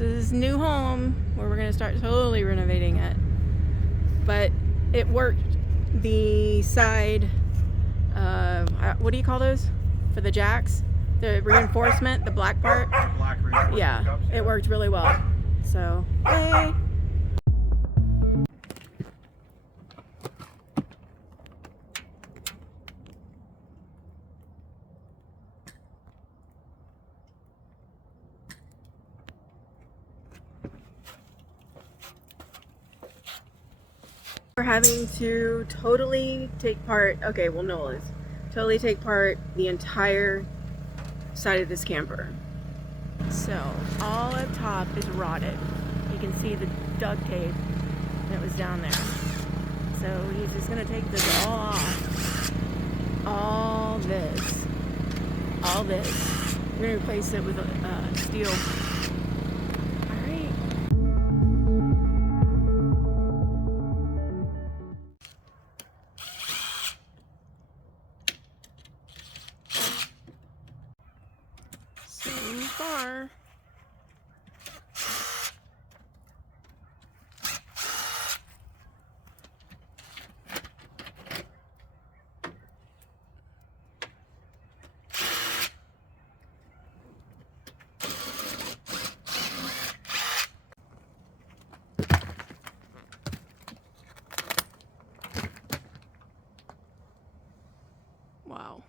this is new home where we're gonna start totally renovating it. But it worked. The side, what do you call those? For the jacks? The reinforcement, the black part? Black reinforcement. Yeah, cups, it worked really well. So, yay! We're having to totally take part, okay, well Noel is, totally take part the entire side of this camper. So all up top is rotted. You can see the duct tape that was down there. So he's just gonna take this all off. All this. We're gonna replace it with steel. So far, wow.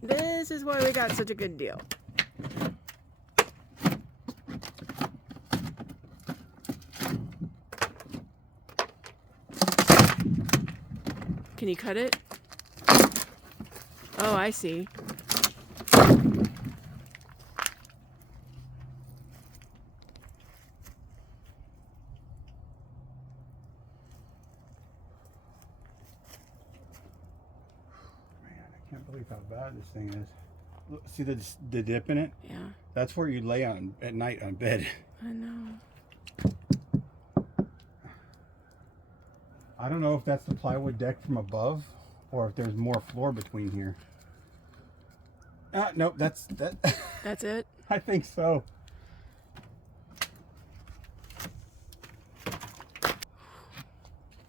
This is why we got such a good deal. Can you cut it? Oh, I see. I can't believe how bad this thing is. Look, see the dip in it? Yeah. That's where you lay on at night on bed. I know. I don't know if that's the plywood deck from above or if there's more floor between here. Nope, that's that. That's it? I think so.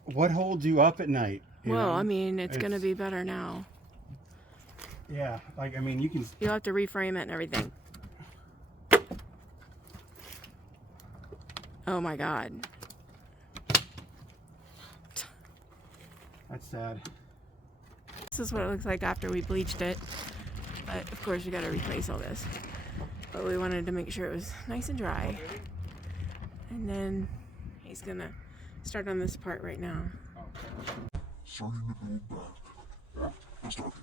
What holds you up at night? Well, I mean, it's gonna be better now. Yeah, like, I mean, you can... You'll have to reframe it and everything. Oh my God. That's sad. This is what it looks like after we bleached it. But of course we gotta replace all this. But we wanted to make sure it was nice and dry. And then he's gonna start on this part right now. Starting to build back. Starting.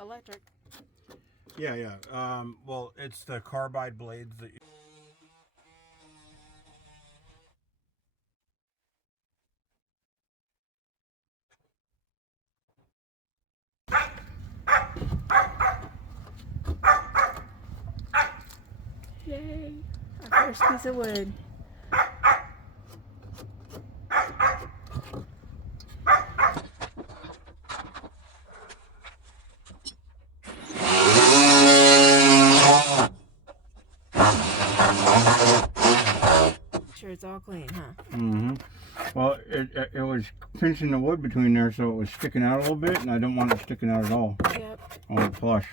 Electric. Yeah. Well, it's the carbide blades that... First piece of wood. Sure it's all clean, huh? Mm-hmm. Well, it was pinching the wood between there, so it was sticking out a little bit, and I don't want it sticking out at all. Yep. I want it flush.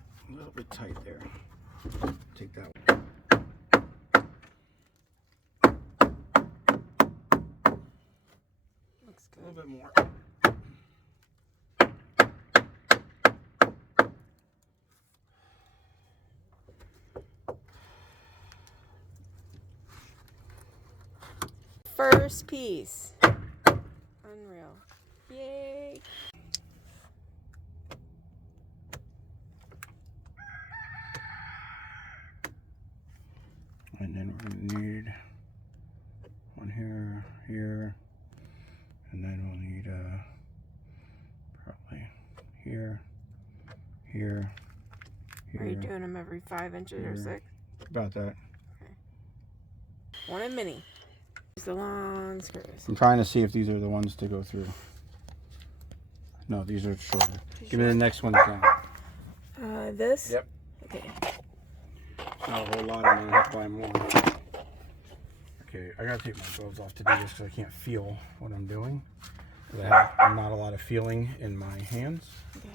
A little bit tight there. Take that one. Looks A little good. bit more. First piece. Unreal. Yay. And then we're going to need one here, here, and then we'll need probably here, here, here. Are you doing them every 5 inches or here. 6? About that. Okay. One and mini. Use the long screws. I'm trying to see if these are the ones to go through. No, these are shorter. Give me the next one down. This? Yep. Okay. Not a whole lot. I'm going to have to buy more. Okay, I got to take my gloves off to do this because I can't feel what I'm doing. I have not a lot of feeling in my hands. Okay.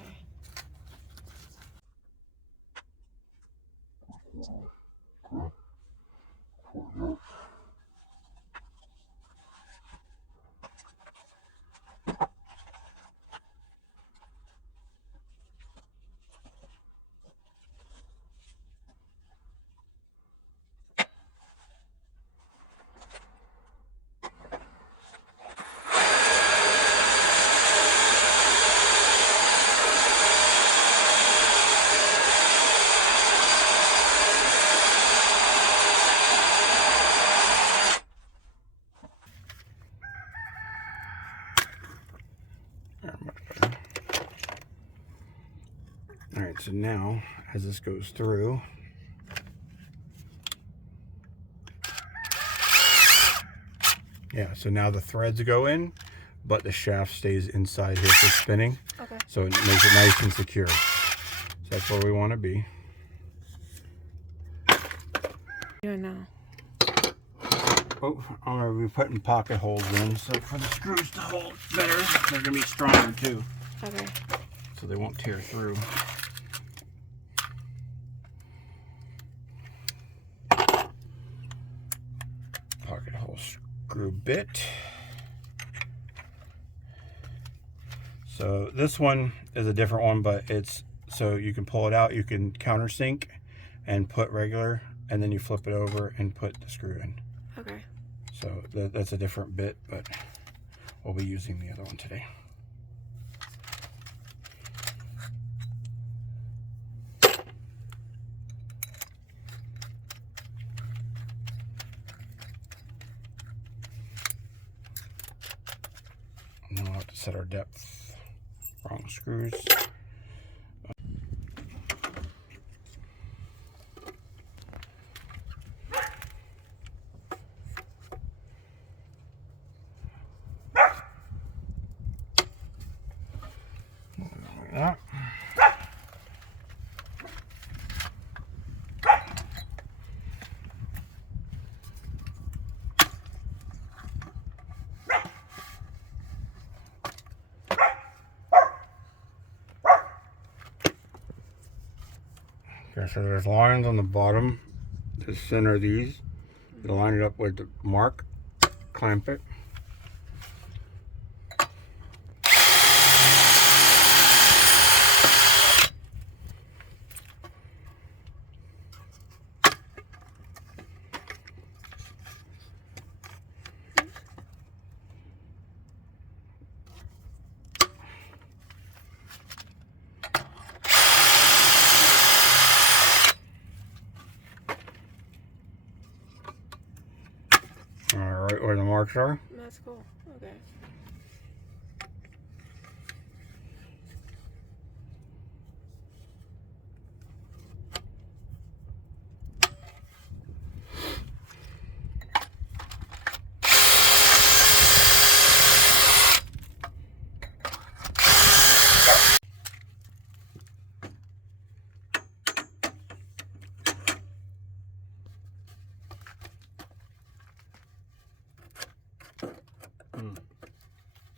Alright, so now as this goes through, yeah, so now the threads go in, but the shaft stays inside here for spinning. Okay. So it makes it nice and secure. So that's where we want to be. Doing now. Oh, I'm going to be putting pocket holes in, so for the screws to hold better, they're going to be stronger too. Okay. So they won't tear through. Pocket hole screw bit. So this one is a different one, but it's so you can pull it out, you can countersink and put regular, and then you flip it over and put the screw in. Okay. So that's a different bit, but we'll be using the other one today. And then we'll have to set our depth. Wrong screws. Like that. Okay, so there's lines on the bottom to center these. You line it up with the mark, clamp it. marks are. That's cool. Okay.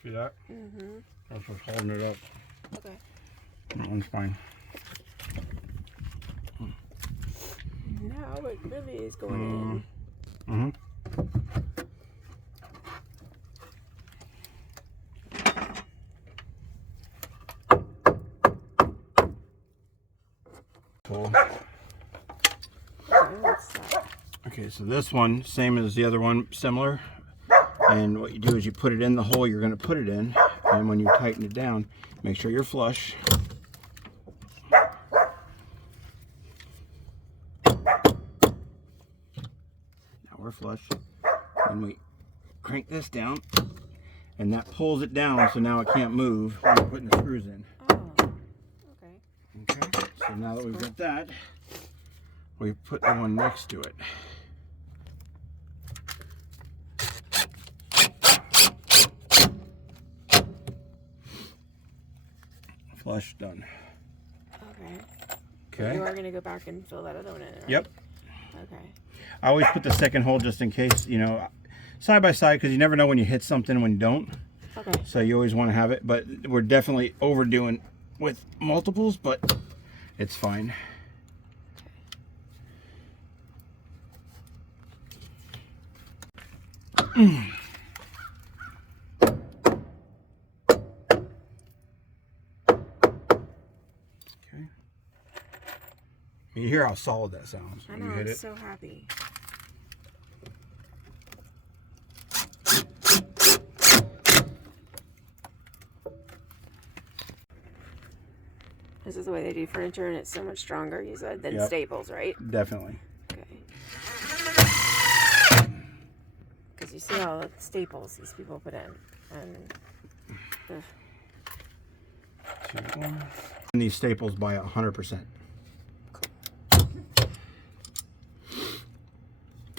See that? Mm-hmm. That's what's holding it up. Okay. That one's fine. Now it really is going in. Mm-hmm. Cool. Okay, what's that? Okay, so this one, same as the other one, similar. And what you do is you put it in the hole you're going to put it in, and when you tighten it down, make sure you're flush. Now we're flush. And we crank this down, and that pulls it down, so now it can't move when you're putting the screws in. Oh, okay. Okay, so now that we've got that, we put the one next to it. Flush done. Okay. Okay. You are going to go back and fill that other one in, right? Yep. Okay. I always put the second hole just in case, you know, side by side, because you never know when you hit something when you don't. Okay. So you always want to have it, but we're definitely overdoing with multiples, but it's fine. Okay. You hear how solid that sounds I when know, you hit I'm it. so happy. This is the way they do furniture, and it's so much stronger, you said, than Yep. staples, right? Definitely. Okay. Because you see all the staples these people put in, and And these staples by 100%.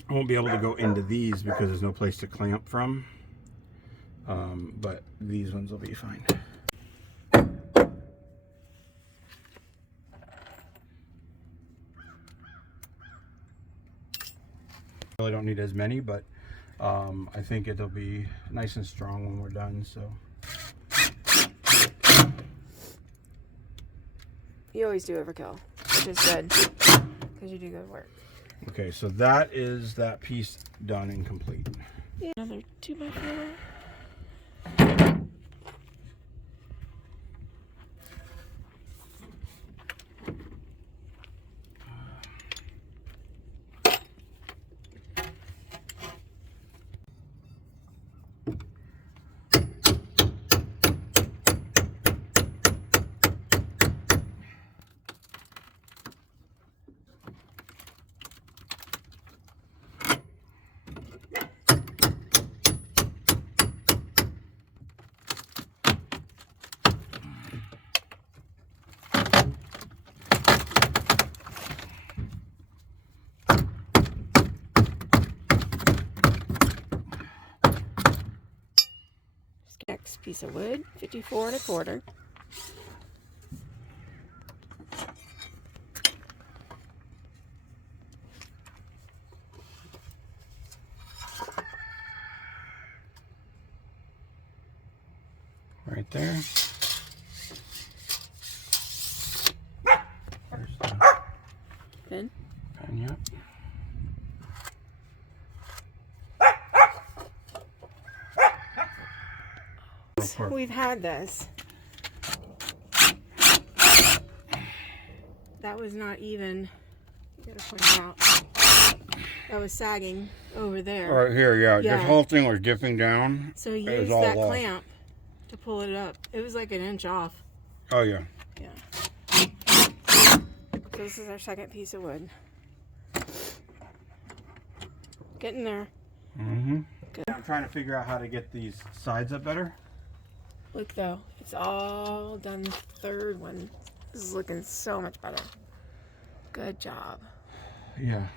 I won't be able to go into these because there's no place to clamp from, but these ones will be fine. Really don't need as many, but I think it'll be nice and strong when we're done. So you always do overkill, which is good, because you do good work. okay, so that is that piece done and complete. Yeah. Another 2x4. Next piece of wood, 54 1/4. Right there. There's the Then pen, yep. we've had this. That was not even, you gotta point out, that was sagging over there. Right here, yeah. Yeah. This whole thing was dipping down. So It use was all that lost. clamp to pull it up. It was like an inch off. Oh yeah. Yeah. So this is our second piece of wood. Getting there. Mm-hmm. Good. I'm trying to figure out how to get these sides up better. Look though, it's all done the third one. This is looking so much better. Good job. Yeah.